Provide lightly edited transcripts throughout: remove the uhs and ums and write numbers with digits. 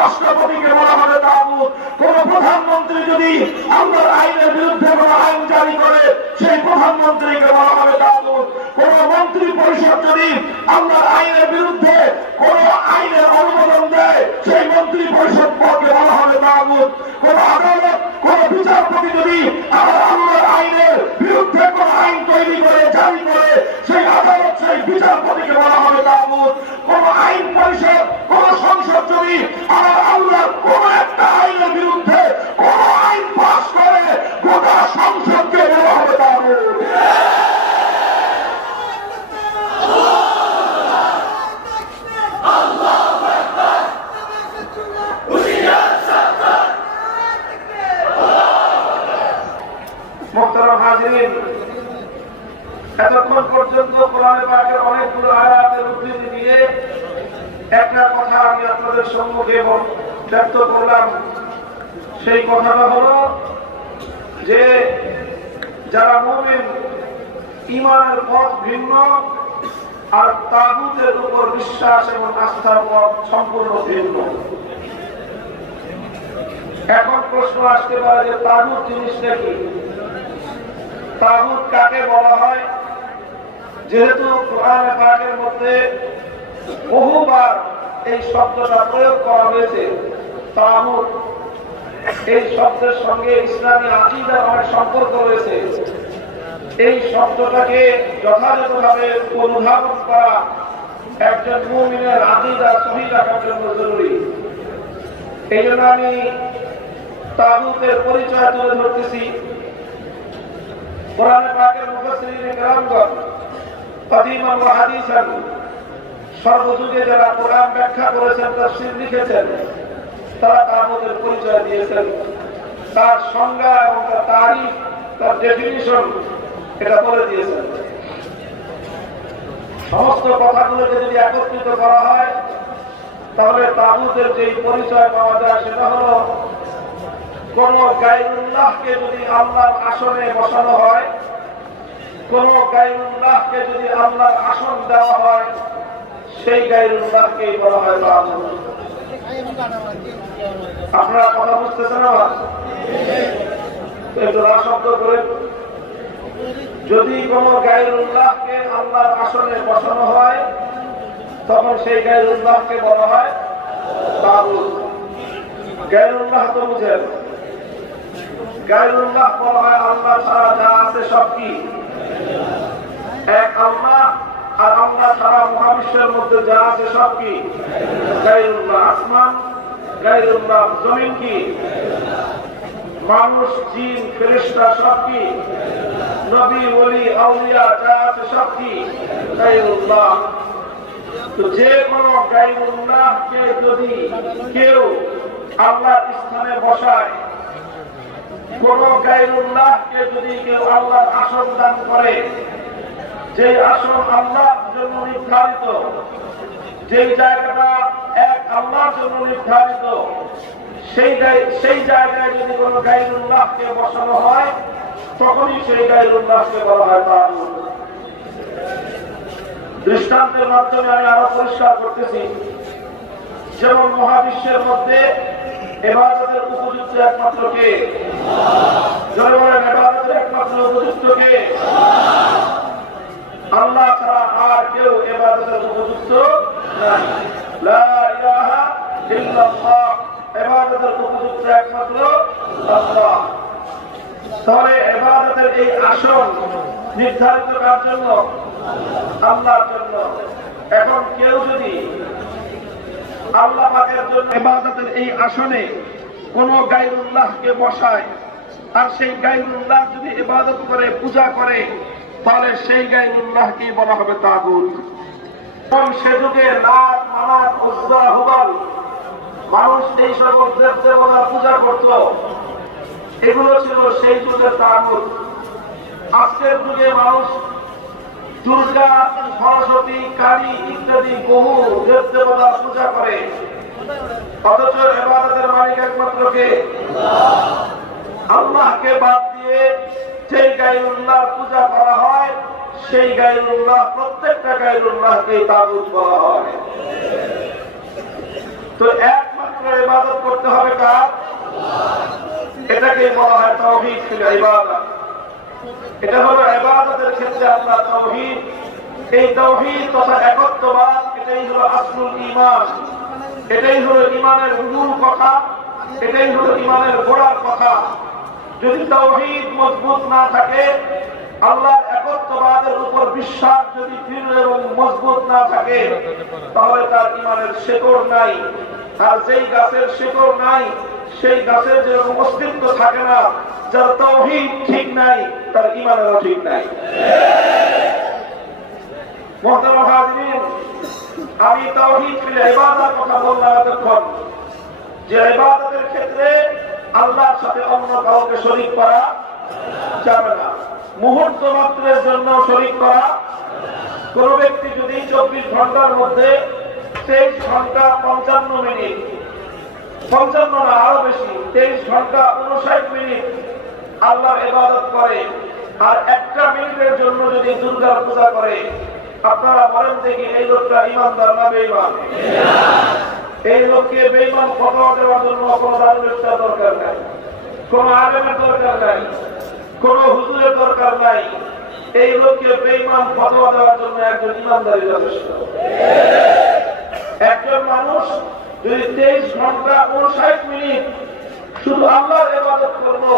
রাষ্ট্রপতিকে বলা হবে তাগুত। কোন প্রধানমন্ত্রী যদি আল্লাহর আইনের বিরুদ্ধে কোন আইন জারি করে সেই প্রধানমন্ত্রীকে বলা হবে তাগুত। কোন মন্ত্রী পরিষদ যদি আল্লাহর আইনের বিরুদ্ধে কোন আইনের অনুমোদন দেয় সেই মন্ত্রী পরিষদকে বলা হবে তাগুত। কোন আদালত কোন বিচারপতি যদি আল্লাহর আইনের বিরুদ্ধে কোন আইন তৈরি করে জারি করে সেই আদালত সেই বিচারপতিকে বলা হবে তাগুত। কোন আইন পরিষদ কোন সংসদ যদি আল্লাহর কোন একটা আইনের বিরুদ্ধে কোন আইন পাস করে গোটা সংসদকে বলা হবে তাগুত। মুহতারাম হাজিরিন, এতক্ষণ পর্যন্ত কোরআনে পাকের অনেকগুলো আয়াতের উদ্ধৃতি দিয়ে একটা কথা আমি আপনাদের সম্মুখে ব্যক্ত করলাম। সেই কথাটা হলো যে যারা মুমিন ঈমানের পথ ভিন্ন আর তাগুতের উপর বিশ্বাস এবং আস্থার পথ সম্পূর্ণ ভিন্ন। এখন প্রশ্ন আসতে পারে যে তাগুত জিনিসটা কি, তাগুত কাকে বলা হয়? যেহেতু কোরআনে পাকের মধ্যে বহুবার এই শব্দটা প্রয়োগ করা হয়েছে, তাগুত এই শব্দের সঙ্গে ইসলামী আকীদার অনেক সম্পর্ক রয়েছে। এই শব্দটাকে যথাযথভাবে অনুধাবন করা একজন মুমিনের আকীদা সহি রাখার জন্য জরুরি। এই জন্য আমি তাগুতের পরিচয় তুলে ধরতেছি। কোরআনে পাকের মুফাসসিরিনে কেরামগণ কাদীমান ওয়া হাদীসান সর্বযুগে যারা কোরআন ব্যাখ্যা করেছেন, তাফসীর লিখেছেন, তারা তাগুতের পরিচয় দিয়েছেন। তার সংজ্ঞা এবং তার তারিফ, তার ডেফিনিশন এটা বলে দিয়েছেন। সমস্ত কথাগুলোকে যদি একত্রিত করা হয় তাহলে তাগুতের যে পরিচয় পাওয়া যায় সেটা হলো কোন গায়রুল্লাহকে যদি আল্লাহর আসনে বসানো হয়, কোন গায়রুল্লাহকে যদি আল্লাহর আসন দেওয়া হয়, সেই গায়রুল্লাহকে বলা হয় তাগুত। আপনারা কথা বুঝতেছেন? আমার একটু শব্দ করে, যদি কোন গায়রুল্লাহকে আল্লাহর আসনে বসানো হয় তখন সেই গায়রুল্লাহকে বলা হয় তাগুত। গায়রুল্লাহ তো বুঝেন, গায়রুল্লাহ বলা হয় আল্লাহ ছাড়া যা আছে সব কি এক আল্লাহ, আর আল্লাহ ছাড়া মহাবিশ্বের মধ্যে যা আছে সব কি গায়রুল্লাহ। আসমান গায়রুল্লাহ, জমিন কি, মানুষ জিন ফেরেশতা সব কি, নবী ওলি আউলিয়া যা আছে সব কি গায়রুল্লাহ। তো যে কোনো গায়রুল্লাহকে যদি কেউ আল্লাহর স্থানে বসায়, কোন গায়রুল্লাহকে যদি কেউ আল্লাহর আসন দান করে, যে আসন আল্লাহর জন্য নির্ধারিত, যে জায়গাটা এক আল্লাহর জন্য নির্ধারিত, সেই জায়গায় যদি কোন গায়রুল্লাহকে বসানো হয় তখনই সেই গায়রুল্লাহকে বলা হয় তাগুত। দৃষ্টান্তের মাধ্যমে আমি আরো পরিষ্কার করতেছি। যেমন মহাবিশ্বের মধ্যে ইবাদতের উপযুক্ত একমাত্র কে? যারা বলেন ইবাদতের একমাত্র উপযুক্ত কে? আল্লাহ ছাড়া আর কেউ ইবাদতের উপযুক্ত নাই। লা ইলাহা ইল্লাল্লাহ, ইবাদতের উপযুক্ত একমাত্র আল্লাহ। তাহলে ইবাদতের এই আসন নির্ধারিত কার জন্য? আল্লাহর জন্য। এখন কেউ যদি আল্লাহ পাকের জন্য ইবাদতের এই আসনে কোন গায়রুল্লাহকে বসায়, আর সেই গায়রুল্লাহ যদি ইবাদত করে, পূজা করে, তাহলে সেই গায়রুল্লাহকে বলা হবে তাগুত। এবং সে যুগে লাত, মানাত, উজ্জা, হুবল, মানুষ এই সকল দেবতার পূজা করত, এগুলো ছিল সেই যুগের তাগুত। আজকের যুগে মানুষ দুর্গা, সরস্বতী, কালী ইত্যাদি বহু দেবতার পূজা করে, অথচ ইবাদতের মালিক একমাত্র কে? আল্লাহকে বাদ দিয়ে যে গায়রুল্লাহ পূজা করা হয়, সেই গায়রুল্লাহ, প্রত্যেকটা গায়রুল্লাহকে তাগুত বলা হয়। তো একমাত্র একমাত্র ইবাদত করতে হবে কার? এটাকে বলা হয় তাওহীদ ফিল ইবাদত। এটা হলো ইবাদতের ক্ষেত্রে আল্লাহ তাওহীদ, এই তাওহীদ তথা একত্ববাদ, এটাই হলো আসলুল ঈমান, এটাই হলো ঈমানের মূল কথা, এটাই হলো ঈমানের গোড়ার কথা। যদি তাওহীদ মজবুত না থাকে, আল্লাহর একত্ববাদের উপর বিশ্বাস যদি দৃঢ় এবং মজবুত না থাকে, তাহলে তার ঈমানের শেকড় নাই। আর যেই গাছের শেকড় নাই, সেই গাছের যেরকম অস্তিত্ব থাকে না, যার তাওহীদ ঠিক নাই তার ঈমানেরও ঠিক নাই। মুহতারাম হাজিরিন, আমি তাওহীদ ফিল ইবাদতের কথা বললাম এতক্ষণ, যে ইবাদতের ক্ষেত্রে আল্লাহর সাথে অন্য কাউকে শরীক করা যাবে না, মুহূর্ত মাত্রের জন্য শরীক করা। কোন ব্যক্তি যদি 24 ঘন্টার মধ্যে 23 ঘন্টা 55 মিনিট, 55 না আরো বেশি, 23 ঘন্টা 59 মিনিট আল্লাহর ইবাদত করে, আর একটা মিনিটের জন্য যদি দুর্গার পূজা করে, আপনারা বলেন দেখি এই লোকটা ঈমানদার না বেঈমান? এই লোককে বেঈমান ফতোয়া দেওয়ার জন্য কোনো দারুল ইফতা দরকার নাই, কোন আলেমের দরকার নাই, কোন হুজুরের দরকার নাই। এই লোককে বেঈমান ফতোয়া দেওয়ার জন্য একজন ঈমানদারই যথেষ্ট। একজন মানুষ যদি 23 ঘন্টা 59 মিনিট শুধু আল্লাহর ইবাদত করলো,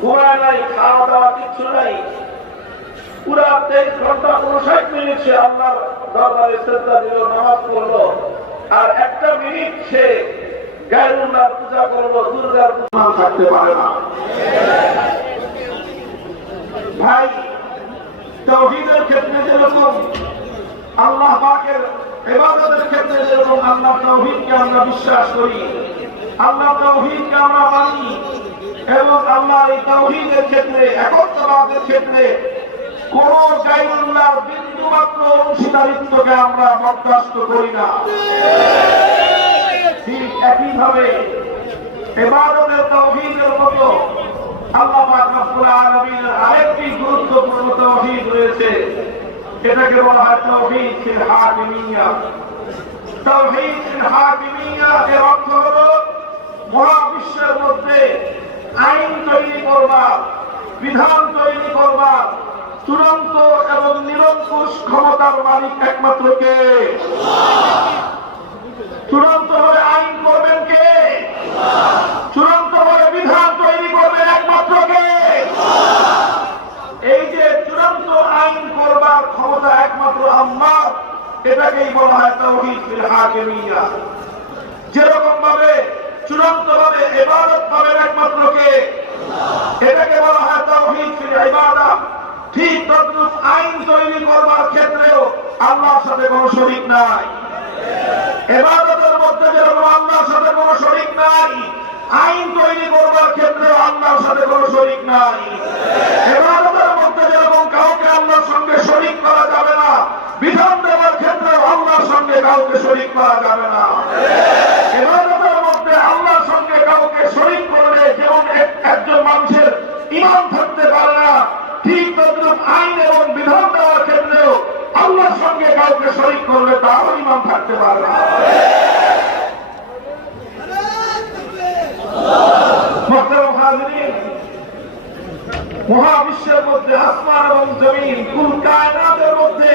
ঘুমায় নাই, খাওয়া দাওয়া কিচ্ছু নাই, পুরা 23 ঘন্টা 59 মিনিট সে আল্লাহর দরবারে সিজদা দিল, নামাজ পড়লো, আর একটা মিনিট সে গায়রুল্লাহর পূজা করলো, দুর্গার পূজা থাকতে পারে না। ভাই, তাওহীদের ক্ষেত্রে যেরকম আল্লাহ পাকের ইবাদতের ক্ষেত্রে যেরকম আল্লাহ তাওহীদকে আমরা বিশ্বাস করি, আল্লাহ তাওহীদকে আমরা মানি, এবং আল্লাহ এই তাওহীদের ক্ষেত্রে, একত্ববাদের ক্ষেত্রে কোন গায়রুল্লাহর বিন্দুমাত্র অংশীদারিত্বকে আমরা বরদাস্ত করি না। ঠিক একইভাবে ইবাদতের তাওহীদের মতো আল্লাহ পাক রব্বুল আলামিনের আরেকটি গুরুত্বপূর্ণ তাওহীদ রয়েছে, এটাকে বলা হয় তাওহীদ ফিল হাকিমিয়্যা। তাওহীদ ফিল হাকিমিয়্যা এর অর্থ হলো মহাবিশ্বের মধ্যে আইন তৈরি করবা, বিধান তৈরি করবা, চূড়ান্ত এবং নিরঙ্কুশ ক্ষমতার মালিক একমাত্র কে? চূড়ান্ত ভাবে আইন করবেন কে? চূড়ান্ত ভাবে বিধান তৈরি করবেন একমাত্র কে? এই যে চূড়ান্ত আইন করবার ক্ষমতা একমাত্র আল্লাহ, এটাকেই বলা হয় তাওহীদ ফিল হাকিমিয়্যা। যেরকম ভাবে চূড়ান্ত ভাবে ইবাদত পাবেন একমাত্র কে, এটাকে বলা হয় তাওহীদ ফিল ইবাদত। ঠিক তদ্রুপ আইন তৈরি করবার ক্ষেত্রেও আল্লাহর সাথে কোনো শরীক নাই। ইবাদতের মধ্যে যেরকম আল্লাহর সাথে কোনো শরীক নাই, আইন তৈরি করবার ক্ষেত্রেও আল্লাহর সাথে কোনো শরীক নাই। ইবাদতের মধ্যে যেরকম কাউকে আল্লাহর সঙ্গে শরীক করা যাবে না, বিধান দেওয়ার ক্ষেত্রেও আল্লাহর সঙ্গে কাউকে শরীক করা যাবে না। ইবাদতের মধ্যে আল্লাহর সঙ্গে কাউকে শরীক করলে যেমন একজন মানুষের ঈমান থাকতে পারে না, ঠিক তদ্রুপ আইন এবং বিধান দেওয়ার ক্ষেত্রেও আল্লাহর সঙ্গে কাউকে শরীক করলে তারও ঈমান থাকতে পারে না। মুহতারাম হাজিরিন, মহাবিশ্বের মধ্যে আসমান এবং জমিন, কুল কায়নাতের মধ্যে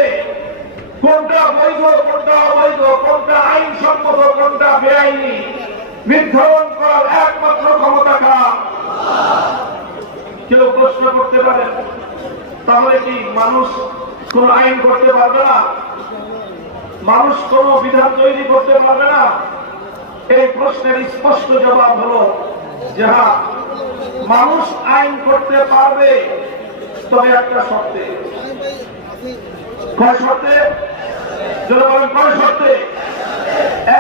কোনটা বৈধ, কোনটা অবৈধ, কোনটা আইনসম্মত, কোনটা বেআইনি নির্ধারণ করার একমাত্র ক্ষমতা কার? কেউ প্রশ্ন করতে পারেন, তাহলে কি মানুষ কোন আইন করতে পারবে না? মানুষ কোন বিধান তৈরি করতে পারবে না? এই প্রশ্নের স্পষ্ট জবাব হলো যে হ্যাঁ, মানুষ আইন করতে পারবে, তবে একটা শর্তে। কয় শর্তে? যদি বলেন কয় শর্তে?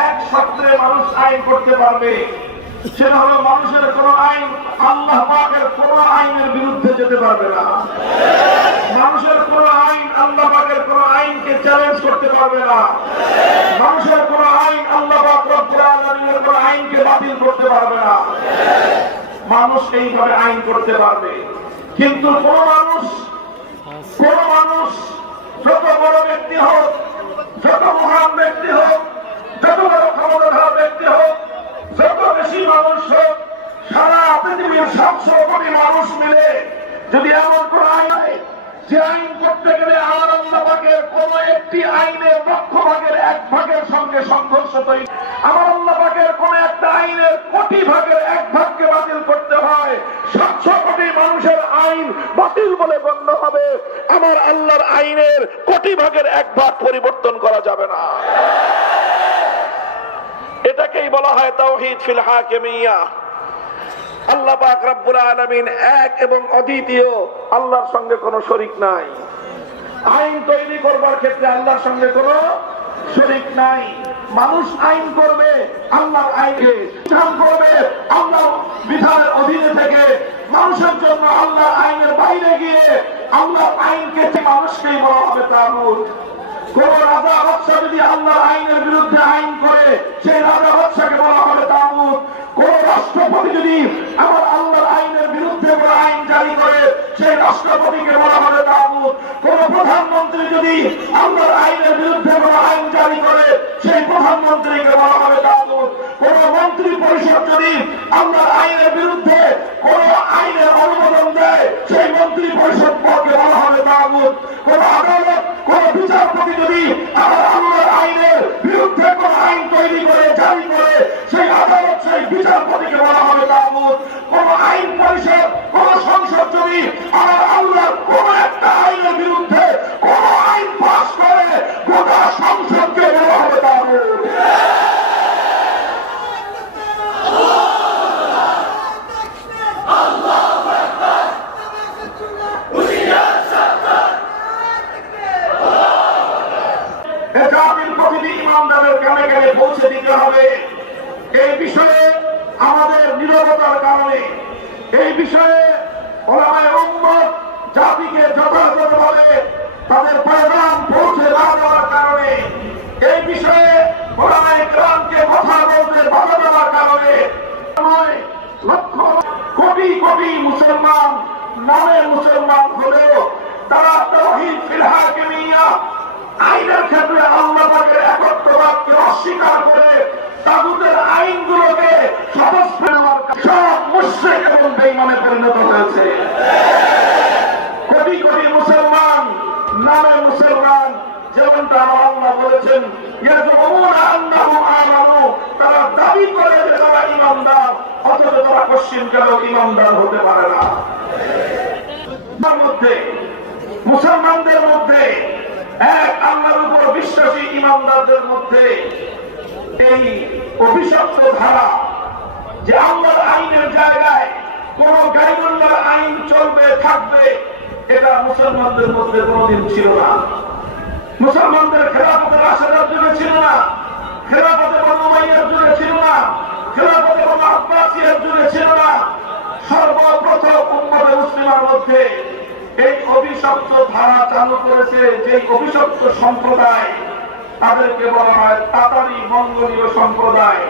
এক শর্তে মানুষ আইন করতে পারবে, সেটা হলো মানুষের কোন আইন আল্লাহ পাকের কোন আইনের বিরুদ্ধে যেতে পারবে না। মানুষের কোন আইন আল্লাহ পাকের কোন আইনকে চ্যালেঞ্জ করতে পারবে না। মানুষের কোন আইন আল্লাহ পাক রব্বুল আলামিনের কোন আইনকে বাতিল করতে পারবে না। মানুষ এইভাবে আইন করতে পারবে, কিন্তু কোন মানুষ যত বড় ব্যক্তি হোক, যত মহান ব্যক্তি হোক, যত বড় ক্ষমতাধর ব্যক্তি হোক, বেশি মানুষ হোক, সারা পৃথিবীর 700 কোটি মানুষ মিলে যদি এমন কোন আইন হয় যে আইন করতে গেলে আমার আল্লাহ পাকের কোন একটি আইনের লক্ষ ভাগের 1 ভাগের সঙ্গে সংঘর্ষ তৈরি, আমার আল্লাহ পাকের কোন একটা আইনের কোটি ভাগের 1 ভাগকে বাতিল করতে হয়, 700 কোটি মানুষের আইন বাতিল বলে গণ্য হবে, আমার আল্লাহর আইনের কোটি ভাগের 1 ভাগ পরিবর্তন করা যাবে না। এটাকেই বলা হয় তাওহীদ ফিল হাকিমিয়া। আল্লাহ পাক রব্বুল আলামিন এক এবং অদ্বিতীয়, আল্লাহর সঙ্গে কোনো শরীক নাই। আইন তৈরি করবার ক্ষেত্রে আল্লাহর সঙ্গে কোনো শরীক নাই। মানুষ আইন করবে আল্লাহর আইনকে, বিধান করবে আল্লাহর বিধানের অধীনে থেকে, মানুষের জন্য আল্লাহর আইনের বাইরে গিয়ে আল্লাহর আইনকে মানুষকেই বলা হবে তাগুত। কোন রাজা বাদশা যদি আল্লাহর আইনের বিরুদ্ধে আইন করে সেই রাজা বাদশাকে বলা হবে তাগুত। কোন রাষ্ট্রপতি যদি আমার আল্লাহর আইনের বিরুদ্ধে কোন আইন জারি করে সেই রাষ্ট্রপতিকে বলা হবে তাগুত। কোন প্রধানমন্ত্রী যদি আল্লাহর আইনের বিরুদ্ধে কোন আইন জারি করে সেই প্রধানমন্ত্রীকে বলা হবে তাগুত। কোন মন্ত্রী পরিষদ যদি আল্লাহর আইনের বিরুদ্ধে কোন আইনের অনুমোদন দেয় সেই মন্ত্রী পরিষদকে বলা হবে তাগুত। কোন আদালত, কোন বিচারপতি যদি আমার আল্লাহর আইনের বিরুদ্ধে কোন আইন তৈরি করে জারি করে সেই আদালত, সেই বিচারপতিকে বলা হবে তাগুত। কোন আইন পরিষদ, কোন সংসদ যদি আমার আল্লাহর কোন একটা আইনের বিরুদ্ধে কোন আইন পাস করে গোটা সংসদকে বলা হবে তাগুত। প্রতিটি ইমানদারের কানে কানে পৌঁছে দিতে হবে। এই বিষয়ে আমাদের নীরবতার কারণে, এই বিষয়ে ওলামায়ে উম্মত জাতিকে যথাযথভাবে তাদের পয়গাম পৌঁছে না দেওয়ার কারণে, এই বিষয়ে ওলামায়ে কেরামকে কথা বলতে বাধা দেওয়ার কারণে লক্ষ কোটি কোটি মুসলমান নামে মুসলমান হলেও তারা তাওহীদ ফিল হাকিমিয়া, আইনের ক্ষেত্রে আল্লাহ পাকের একত্ববাদকে অস্বীকার করে তাগুতের আইনগুলোকে সব মুশরিক এবং বেঈমানে পরিণত হয়েছে। কোটি কোটি মুসলমান নামে মুসলমান, যেমনটা আমার আল্লাহ বলেছেন ইয়াজুমুনা আন্নাহুম আমানু, তারা দাবি করে যে তারা ঈমানদার, অথচ তারা পশ্চিমকালেও ঈমানদার হতে পারে না। মুসলমানদের মধ্যে এক আল্লাহর উপর বিশ্বাসী ইমানদারদের মধ্যে এই অভিশপ্ত ধারা যে আল্লাহর আইনের জায়গায় কোন গায়রুল্লাহর আইন চলবে থাকবে, এটা মুসলমানদের মধ্যে কোনদিন ছিল না। মুসলমানদের খেলাফতের রাশেদার যুগে ছিল না, খেলাফতে বনু উমাইয়ার যুগে ছিল না, খেলাফতে বনু আব্বাসিয়ার যুগে ছিল না। সর্বপ্রথম উম্মতে মুসলিমার মধ্যে এই অভিশপ্ত ধারা চালু করেছে যে অভিশপ্ত সম্প্রদায়, তাদেরকে বলা হয় তাতারি মঙ্গোলীয় সম্প্রদায়।